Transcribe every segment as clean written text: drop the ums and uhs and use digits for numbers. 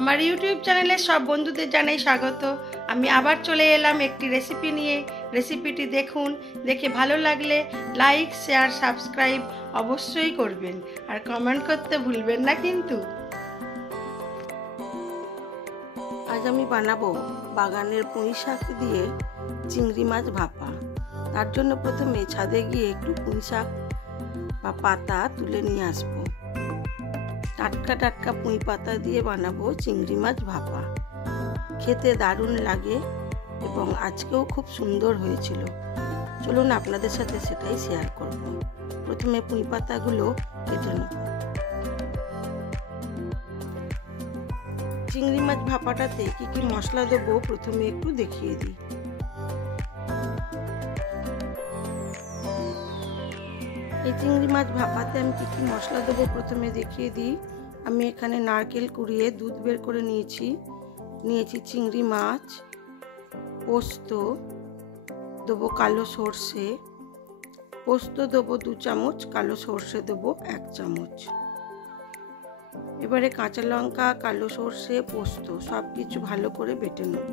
আমার ইউটিউব চ্যানেলে সব বন্ধুদের জানাই স্বাগত। আমি আবার চলে এলাম একটি রেসিপি নিয়ে। রেসিপিটি দেখুন, দেখে ভালো লাগলে লাইক, শেয়ার, সাবস্ক্রাইব অবশ্যই করবেন আর কমেন্ট করতে ভুলবেন না কিন্তু। আজ আমি বানাবো বাগানের পুঁই শাক দিয়ে চিংড়ি মাছ ভাপা। তার জন্য প্রথমে ছাদে গিয়ে একটু পুঁই শাক বা পাতা তুলে নিয়ে আসবো। টাটকা টাটকা পুঁই পাতা দিয়ে বানাবো চিংড়ি মাছ ভাপা। খেতে দারুণ লাগে এবং আজকেও খুব সুন্দর হয়েছিল। চলুন আপনাদের সাথে সেটাই শেয়ার করব। প্রথমে পুঁই পাতাগুলো কেটে নেব। চিংড়ি মাছ ভাপাটাতে কি কি মশলা দেবো প্রথমে একটু দেখিয়ে দিই। এই চিংড়ি মাছ ভাপাতে আমি কি কি মশলা দেবো প্রথমে দেখিয়ে দিই। আমি এখানে নারকেল কুড়িয়ে দুধ বের করে নিয়েছি চিংড়ি মাছ, পোস্ত দেবো, কালো সর্ষে, পোস্ত দেবো 2 চামচ, কালো সর্ষে দেবো 1 চামচ। এবারে কাঁচা লঙ্কা, কালো সর্ষে, পোস্ত সব কিছু ভালো করে বেটে নেব।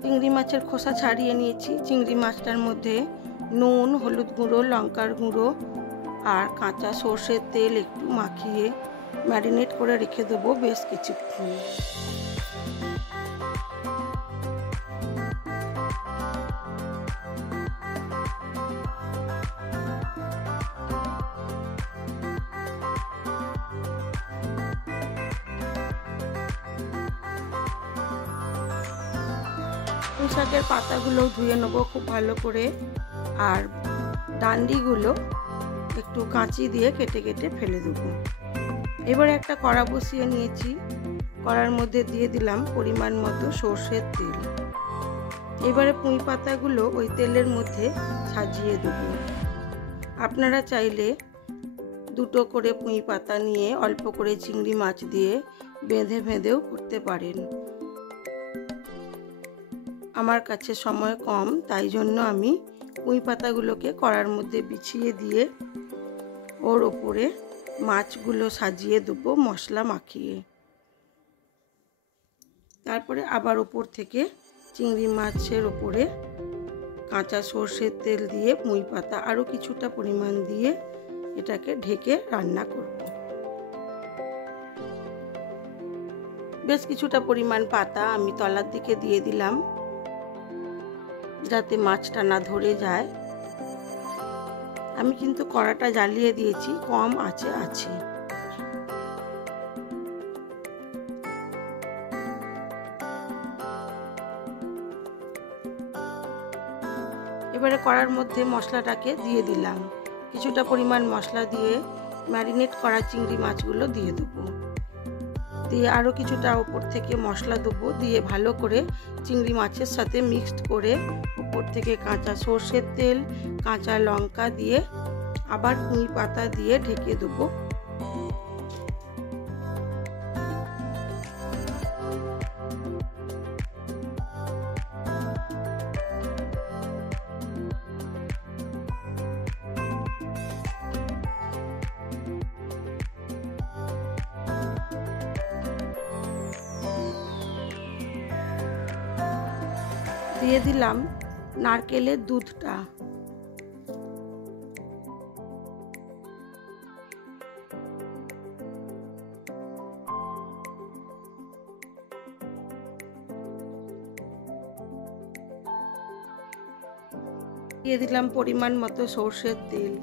চিংড়ি মাছের খোসা ছাড়িয়ে নিয়েছি। চিংড়ি মাছটার মধ্যে নুন, হলুদ গুঁড়ো, লঙ্কার গুঁড়ো আর কাঁচা সর্ষের তেল একটু মাখিয়ে ম্যারিনেট করে রেখে দেবো বেশ কিছুক্ষণ। পুঁই শাকের পাতাগুলো ধুয়ে নেবো খুব ভালো করে, আর ডান্ডিগুলো একটু কাঁচি দিয়ে কেটে কেটে ফেলে দেবো। এবারে একটা কড়া বসিয়ে নিয়েছি। কড়ার মধ্যে দিয়ে দিলাম পরিমাণ মতো সর্ষের তেল। এবারে পুঁই পাতাগুলো ওই তেলের মধ্যে সাজিয়ে দেবো। আপনারা চাইলে 2টো করে পুঁই পাতা নিয়ে অল্প করে চিংড়ি মাছ দিয়ে বেঁধে বেঁধেও করতে পারেন। আমার কাছে সময় কম, তাই জন্য আমি পুঁই পাতাগুলোকে কড়ার মধ্যে বিছিয়ে দিয়ে ওর ওপরে মাছগুলো সাজিয়ে দেবো মশলা মাখিয়ে। তারপরে আবার ওপর থেকে চিংড়ি মাছের ওপরে কাঁচা সর্ষের তেল দিয়ে পুঁই পাতা আরও কিছুটা পরিমাণ দিয়ে এটাকে ঢেকে রান্না করব। বেশ কিছুটা পরিমাণ পাতা আমি তলার দিকে দিয়ে দিলাম যাতে মাছটা না ধরে যায়। আমি কিন্তু কড়াটা জ্বালিয়ে দিয়েছি, কম আঁচে আছে। এবারে কড়ার মধ্যে মশলাটাকে দিয়ে দিলাম। কিছুটা পরিমাণ মশলা দিয়ে ম্যারিনেট করা চিংড়ি মাছগুলো দিয়ে দেবো। দিয়ে আরও কিছুটা ওপর থেকে মশলা দেবো, দিয়ে ভালো করে চিংড়ি মাছের সাথে মিক্সড করে ওপর থেকে কাঁচা সর্ষের তেল, কাঁচা লঙ্কা দিয়ে আবার পুঁই পাতা দিয়ে ঢেকে দেবো। দিয়ে দিলাম নারকেলের দুধটা। দিয়ে দিলাম পরিমাণ মতো সর্ষের তেল।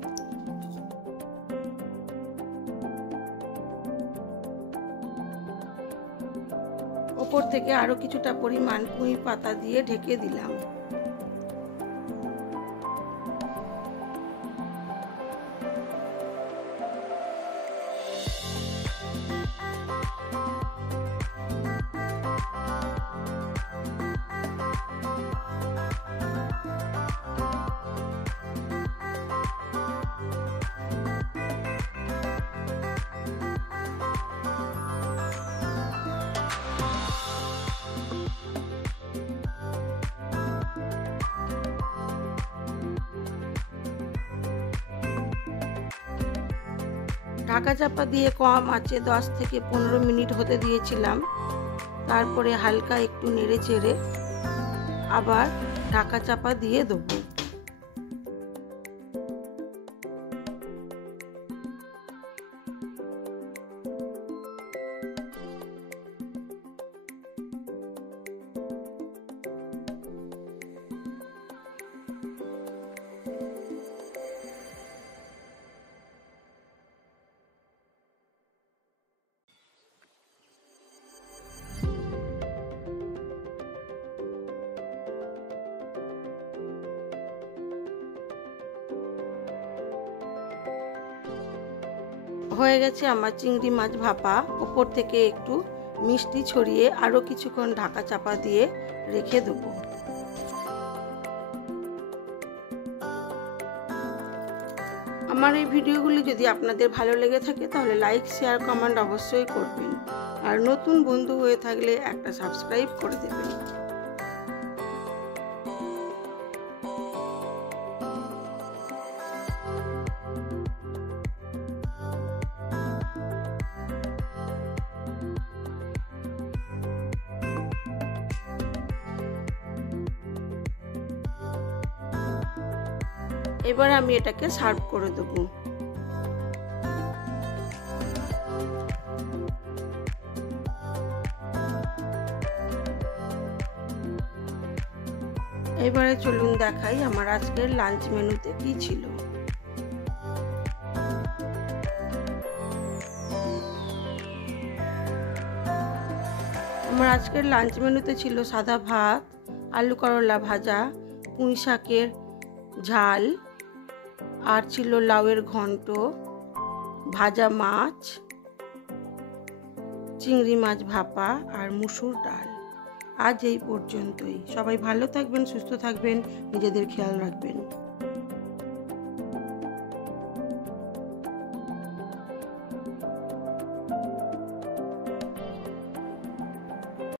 ওপর থেকে আরো কিছুটা পরিমাণ পুঁই পাতা দিয়ে ঢেকে দিলাম। ঢাকা চাপা দিয়ে কম আঁচে 10 থেকে 15 মিনিট হতে দিয়েছিলাম। তারপরে হালকা একটু নেড়ে চেড়ে আবার ঢাকা চাপা দিয়ে দেবো। হয়ে গেছে আমার চিংড়ি মাছ ভাপা। উপর থেকে একটু মিষ্টি ছড়িয়ে আরও কিছুক্ষণ ঢাকা চাপা দিয়ে রেখে দেবো। আমার এই ভিডিওগুলি যদি আপনাদের ভালো লেগে থাকে তাহলে লাইক, শেয়ার, কমেন্ট অবশ্যই করবেন। আর নতুন বন্ধু হয়ে থাকলে একটা সাবস্ক্রাইব করে দেবেন। এবার আমি এটাকে সার্ভ করে দেবো। এবারে চলুন দেখাই আমার আজকের লাঞ্চ মেনুতে কি ছিল। আমার আজকের লাঞ্চ মেনুতে ছিল সাদা ভাত, আলু করলা ভাজা, পুঁই শাকের ঝাল, আর ছিল লাউয়ের ঘন্ট, ভাজা মাছ, চিংড়ি মাছ ভাপা আর মুসুর ডাল। আজ এই পর্যন্তই। সবাই ভালো থাকবেন, সুস্থ থাকবেন, নিজেদের খেয়াল রাখবেন।